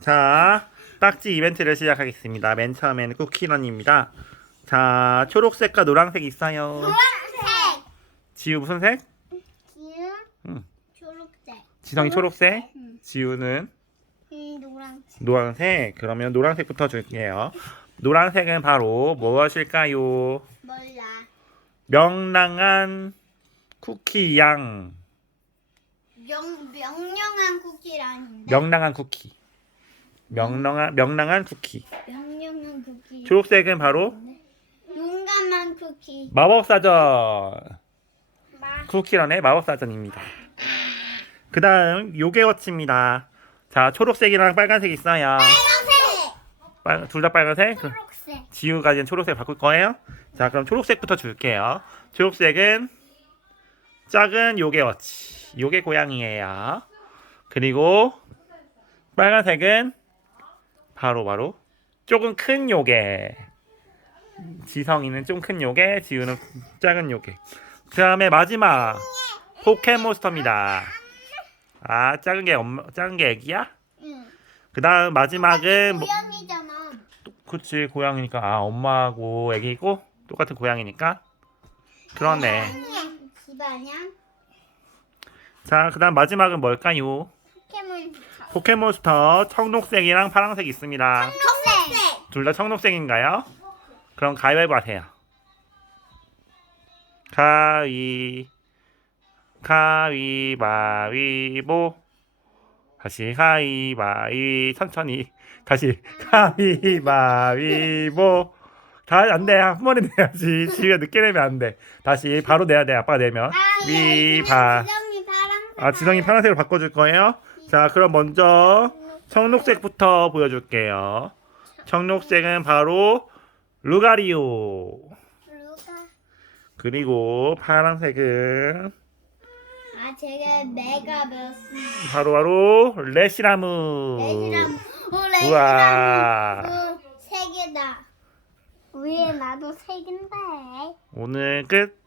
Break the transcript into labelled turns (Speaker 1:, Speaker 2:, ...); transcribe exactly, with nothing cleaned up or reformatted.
Speaker 1: 자, 딱지 이벤트를 시작하겠습니다. 맨 처음에는 쿠키런입니다. 자, 초록색과 노란색 있어요.
Speaker 2: 노란색.
Speaker 1: 지우 무슨 색?
Speaker 2: 지우.
Speaker 1: 응.
Speaker 2: 초록색.
Speaker 1: 지성이 초록색,
Speaker 2: 응.
Speaker 1: 지우는
Speaker 2: 음, 노란색.
Speaker 1: 노란색. 그러면 노란색부터 줄게요. 노란색은 바로 무엇일까요?
Speaker 2: 몰라.
Speaker 1: 명랑한 쿠키 양.
Speaker 2: 명 명령한 쿠키라는데.
Speaker 1: 명랑한 쿠키. 명랑한 명랑한 쿠키.
Speaker 2: 명령한 쿠키.
Speaker 1: 초록색은 바로
Speaker 2: 용감한 쿠키.
Speaker 1: 마법사전.
Speaker 2: 마.
Speaker 1: 쿠키런의 마법사전입니다. 그 다음 요게워치입니다. 자, 초록색이랑 빨간색 있어요.
Speaker 2: 빨간색.
Speaker 1: 둘 다 빨간색. 그,
Speaker 2: 초록색.
Speaker 1: 지우가 이제 초록색 바꿀 거예요. 자, 그럼 초록색부터 줄게요. 초록색은 작은 요게워치. 요게 고양이에요. 그리고 빨간색은 바로 바로 조금 큰 요게. 지성이는 좀 큰 요게, 지우는 작은 요게. 그 다음에 마지막 포켓몬스터입니다. 아, 작은 게 엄마, 작은 게 애기야?
Speaker 2: 응.
Speaker 1: 그 다음 마지막은 뭐,
Speaker 2: 고양이잖아.
Speaker 1: 그치, 고양이니까. 아, 엄마하고 애기고 똑같은 고양이니까. 그러네.
Speaker 2: 집안이야.
Speaker 1: 자, 그 다음 마지막은 뭘까요?
Speaker 2: 포켓몬.
Speaker 1: 포켓몬스터 청록색이랑 파란색 있습니다.
Speaker 2: 초록색.
Speaker 1: 둘 다 청록색인가요? 그럼 가위바위보 하세요. 가위 가위바위보. 다시 가위바위. 천천히 다시 가위바위보. 다 안돼, 한 번에 내야지. 지우가 늦게 내면 안돼. 다시 바로 내야 돼. 아빠가 내면 위바.
Speaker 2: 지성이 파란색.
Speaker 1: 아, 지성이 파란색으로 바꿔줄 거예요? 자, 그럼 먼저 청록색부터 보여줄게요. 청록색은 바로 루가리오.
Speaker 2: 루가.
Speaker 1: 그리고 파란색은
Speaker 2: 아, 제가 메가버스.
Speaker 1: 바로바로 레시라무.
Speaker 2: 레지람. 어,
Speaker 1: 우와.
Speaker 2: 레지람. 어, 세 개다. 위에 나도 세 개인데.
Speaker 1: 오늘 끝.